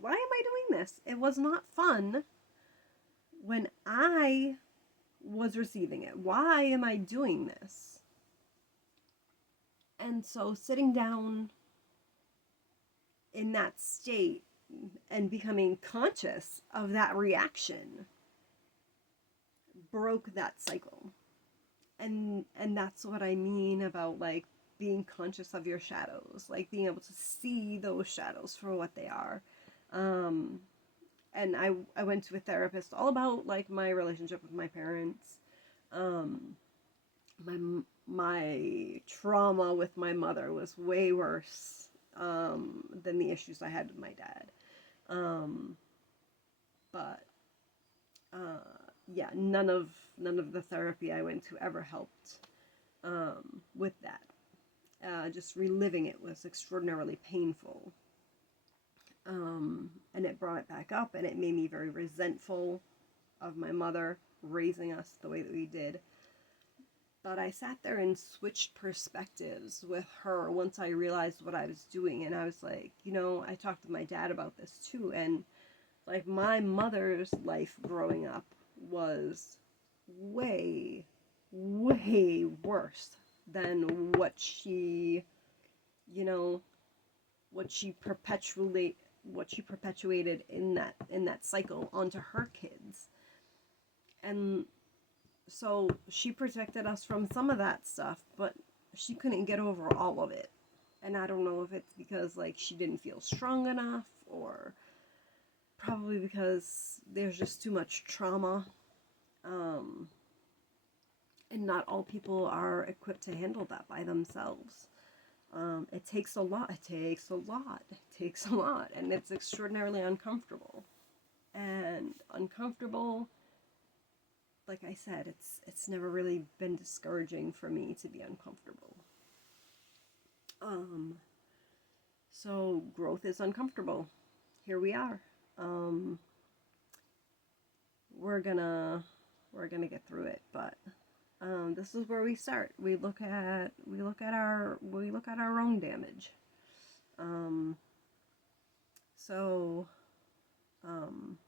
why am I doing this? It was not fun when I was receiving it. Why am I doing this? And so sitting down in that state and becoming conscious of that reaction broke that cycle. And that's what I mean about like being conscious of your shadows, like being able to see those shadows for what they are. Um, and I went to a therapist all about like my relationship with my parents, um, my my trauma with my mother was way worse than the issues I had with my dad. Um, but yeah, none of the therapy I went to ever helped with that. Just reliving it was extraordinarily painful, and it brought it back up, and it made me very resentful of my mother raising us the way that we did. But I sat there and switched perspectives with her once I realized what I was doing. And I was like, I talked to my dad about this too. And like my mother's life growing up was way, way worse than you know, what she perpetuated in that cycle onto her kids. And so she protected us from some of that stuff, but she couldn't get over all of it. And I don't know if it's because like she didn't feel strong enough, or probably because there's just too much trauma. Um, and not all people are equipped to handle that by themselves. It takes a lot. It takes a lot. It takes a lot. And it's extraordinarily uncomfortable. And uncomfortable, like I said, it's never really been discouraging for me to be uncomfortable. Um, so growth is uncomfortable. Here we are. Um, we're gonna we're gonna get through it, but this is where we start. We look at our own damage. Um, so um,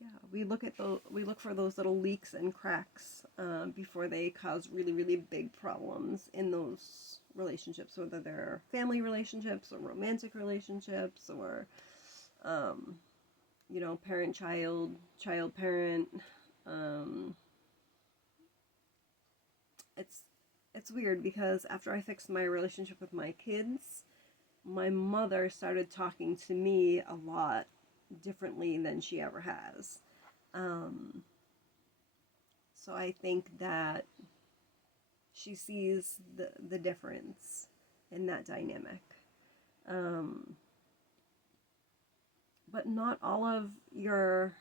yeah, we look for those little leaks and cracks before they cause really really big problems in those relationships, whether they're family relationships or romantic relationships or um, parent child, child parent. Um, it's it's weird because after I fixed my relationship with my kids, my mother started talking to me a lot differently than she ever has. Um, so I think that she sees the difference in that dynamic. Um, but not all of your,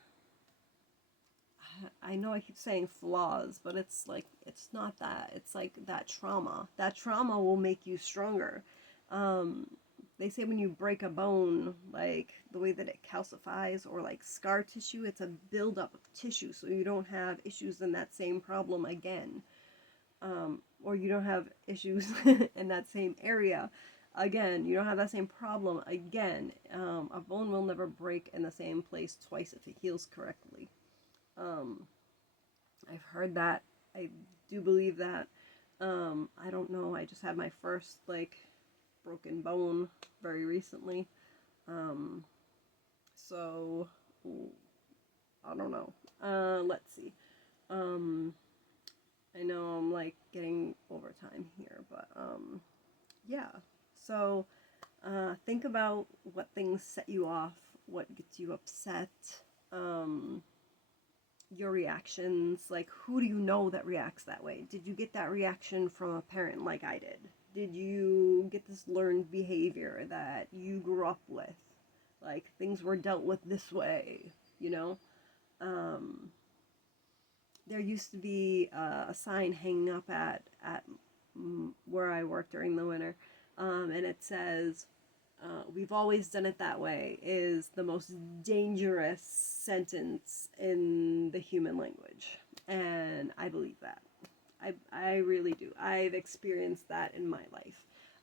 I know I keep saying flaws, but it's not that. It's like that trauma. That trauma will make you stronger. Um, they say when you break a bone, like the way that it calcifies or like scar tissue, it's a buildup of tissue, so you don't have issues in that same problem again. Or you don't have issues in that same area again. You don't have that same problem again. A bone will never break in the same place twice if it heals correctly. Um, I've heard that. I do believe that. I don't know. I just had my first like broken bone very recently. Um, so I don't know. Let's see. Um, I know I'm like getting overtime here, but yeah. So think about what things set you off, what gets you upset, um, your reactions. Like, who do you know that reacts that way? Did you get that reaction from a parent like I did? Did you get this learned behavior that you grew up with? Like, things were dealt with this way, you know? Um, there used to be a sign hanging up at where I worked during the winter, and it says, "We've always done it that way," is the most dangerous sentence in the human language, and I believe that. I really do. I've experienced that in my life.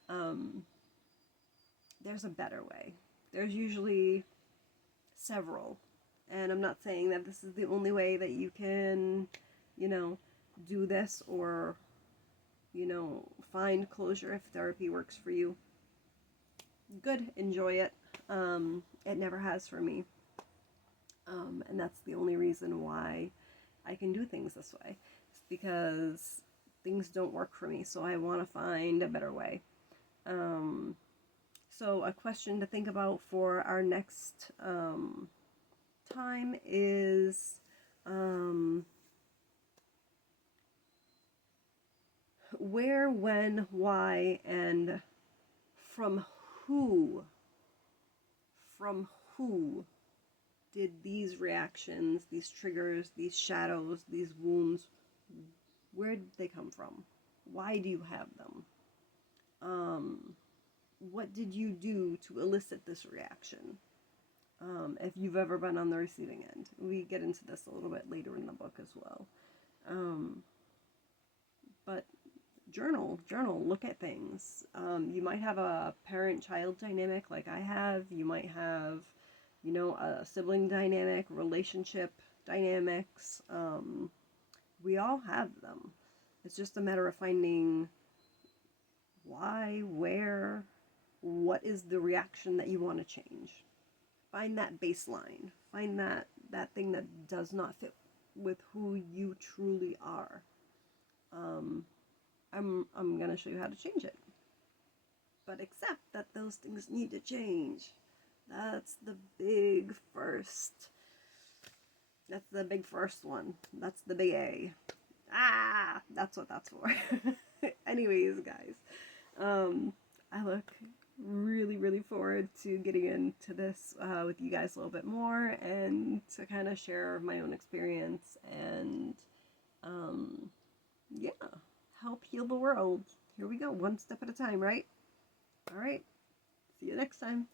Um, there's a better way. There's usually several. And I'm not saying that this is the only way that you can, you know, do this or, you know, find closure if therapy works for you. Good, enjoy it. It never has for me. And that's the only reason why I can do things this way. It's because things don't work for me, so I want to find a better way. So a question to think about for our next time is where, when, why, and from who, from who did these reactions, these triggers, these shadows, these wounds, where did they come from? Why do you have them? What did you do to elicit this reaction? If you've ever been on the receiving end. We get into this a little bit later in the book as well. But journal, look at things. You might have a parent-child dynamic like I have. You might have, you know, a sibling dynamic, relationship dynamics. We all have them. It's just a matter of finding why, where, what is the reaction that you want to change. Find that baseline. Find that thing that does not fit with who you truly are. I'm gonna show you how to change it. But accept that those things need to change. That's the big first. That's the big first one. That's the big A. That's what that's for. Anyways, guys, I look really forward to getting into this with you guys a little bit more and to kind of share my own experience and yeah, help heal the world. Here we go, one step at a time, right? All right, see you next time.